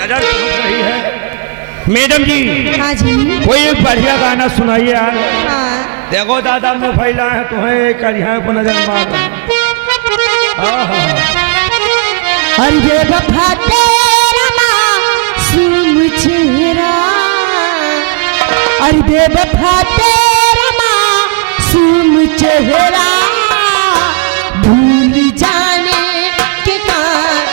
नजर पहुंच रही है। मैडम जी, हाँ जी, कोई एक बढ़िया गाना सुनाइए यार। हाँ। देखो दादा मुँह फैला है तुम्हें करिया पर नजर मार। अरे वफा तेरा मासूम चेहरा, अरे वफा तेरा मासूम चेहरा भूल जाने के कारण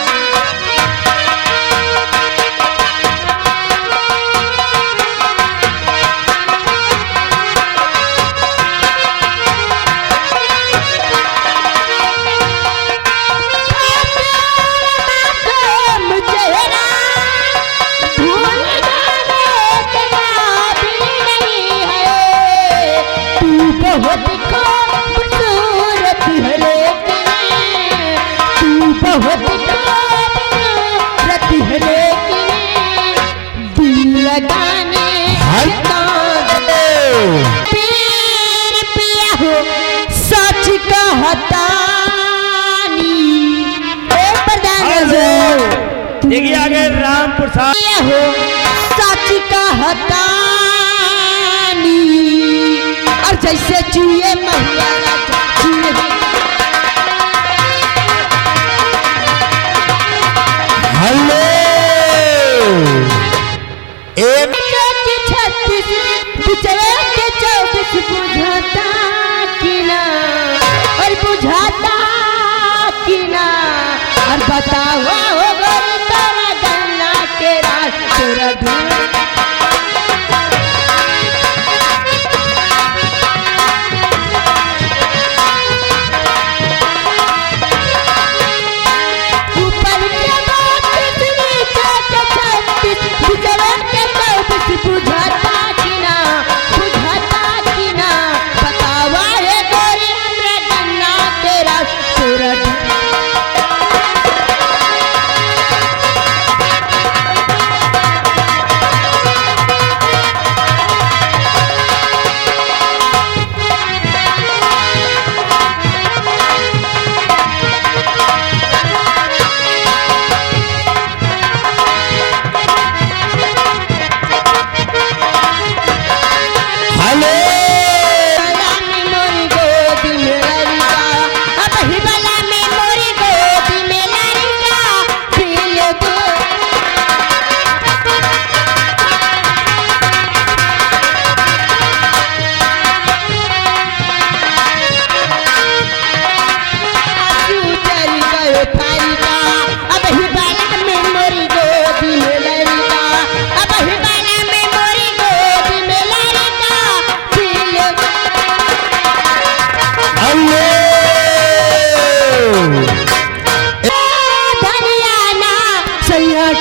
बहुत खूबसूरत है लेकिन तू बहुत खूबसूरत है लेकिन दिल लगाने पीर पिया हो सच कहता देखिए आगे रामपुर साहब हो सच कहता और जैसे चूहे महुआ हेलो छत्तीस बिचड़े के 24 बुझाता कि ना और बुझाता कि ना और बताओ हो गोरी तेरा गन्ना के रात तेरा ढूंढ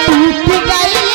टूट गई